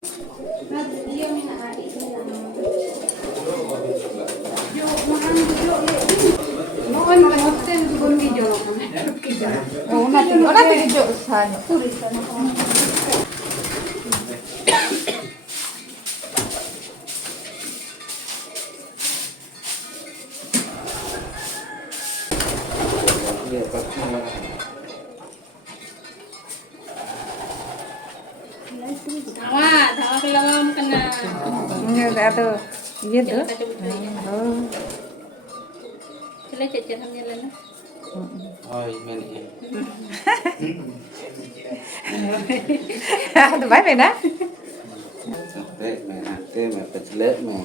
Una video sana. Tawa kelawam kena. Ini ada gitu. Sila cecer hamnya lana. Ôi men em. Ada baik mana? Đấy mẹ nè, cái mẹ phải lớp mà.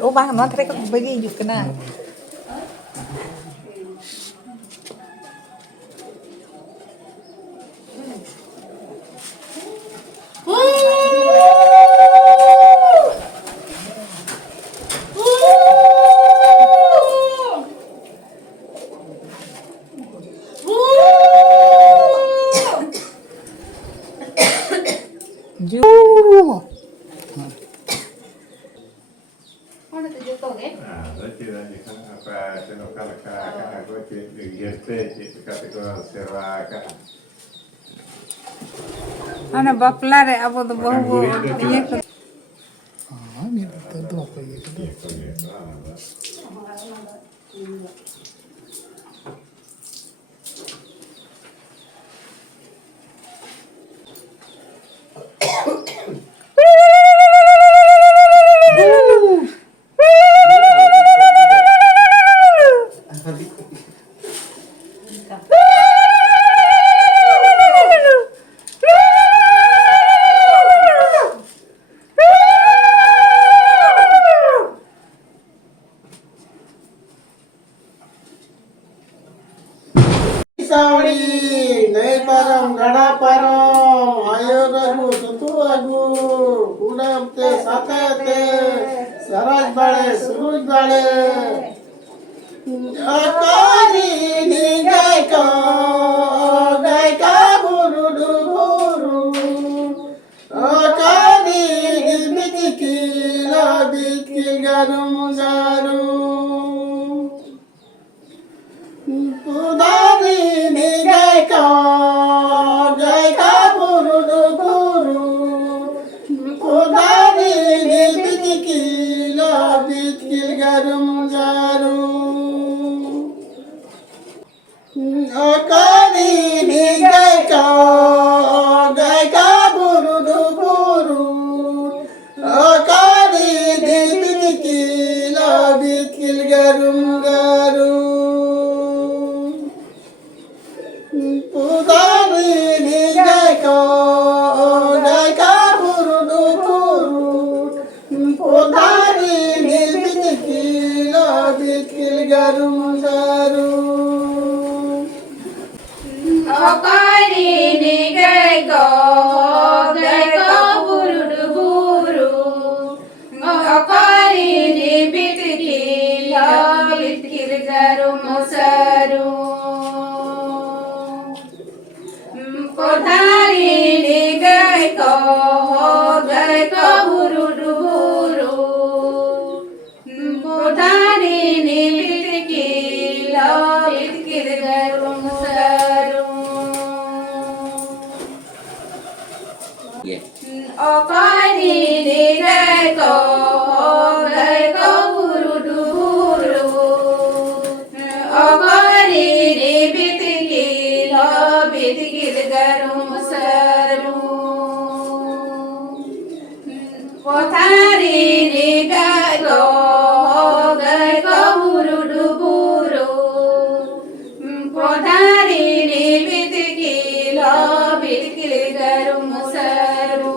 Oh bang, no mereka bagi juga na. Ana bapla re abo do bohu iye ko. Ini tentu apa gitu. Sauri, naik parang, gada parang, ayo ragu, tutu agu, udam te, sate te, saraj bale, suruj bale, akari ni gai ka buru du buru, akari ni bitiki la bitki garum garum. Udari ni gai ka buru du buru, udari ni bitiki la bitki garum garum. Akari ni gai ka buru du buru, akari ni bitiki la bitki garum garum. Udari ni gai ka buru du buru, udari ni bitiki la bitki garum garum. Akari ni gai ko buru du buru. Akari ni bitki la bitki garum saru. Kodari ni gai ko buru du buru. Kodari ni bitki la bitki garum saru. Yeah. Akari ni gai ko buru du buru. Akari ni bitki la bitki garum saru. Kodari ni gai ko buru du buru. Kodari ni bitki la bitki garum saru.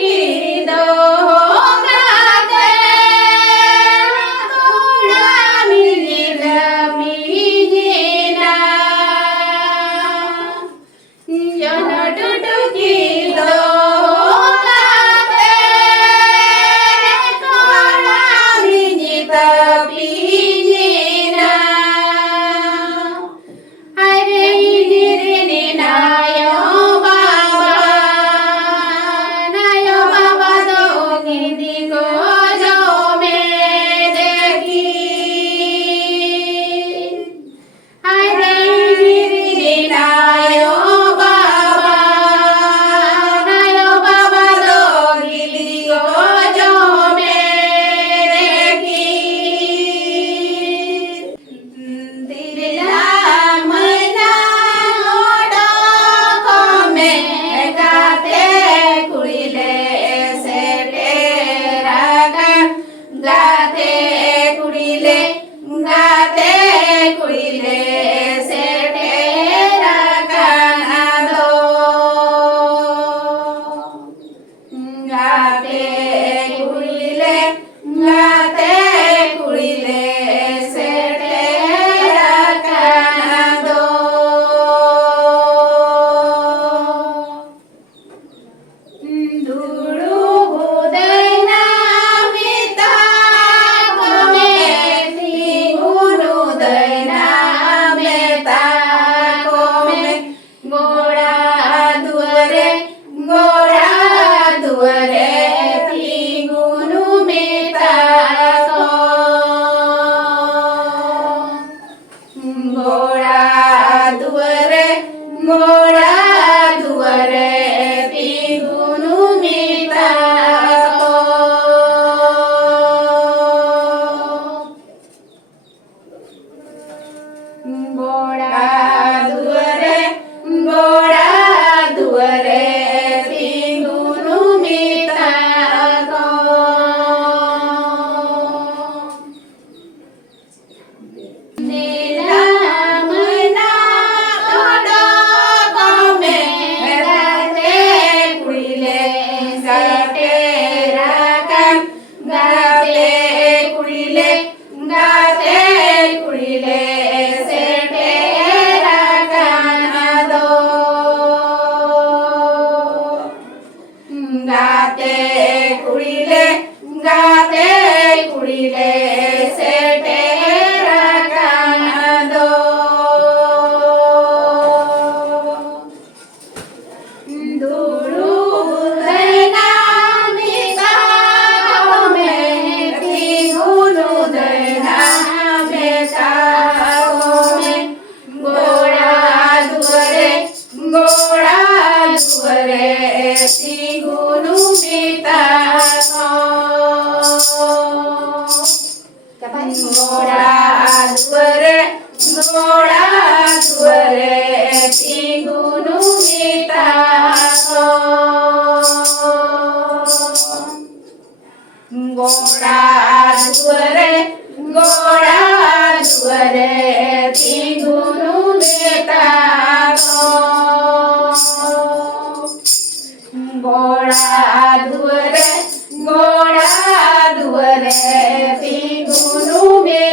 कीदो गाते थोड़ा मिल मीना जन टुटुकी दो गाते थोड़ा मिल पीना हरे गिरने नायो बाबा दो गिदी को जो मैं देखी हरे गिरने नायो बाबा दो गिदी को जो मैं देखी दिला मैना ओडो को में गाते कुड़ीले से तेरा गान गाते कुड़ीले से तेरा गाना दो गाते कुड़ीले से तेरा गाना दो धूड़ू बुदैना मिता कोमे गुरु दैना मेता कोमे गोड़ा दुआरे थी गुरु मेता को गोड़ा दुआरे ती गुरु मेता को गोड़ा दुआरे ती गुरु मेता को नीला मैना ओडो को में गाते कुड़ीले से तेरा गान गाते कुड़ीले से तेरा गाना दो गाते कुड़ीले से तेरा गाना दो धूड़ू दैना मिता में थी गुरु दैना मेता में गोड़ा दुआरे थी गुरु मेता को गोड़ा दुआरे थी गुरु मेता को गोड़ा दुआरे थी गुरु मेता को गोड़ा दुआरे थी गुरु मेता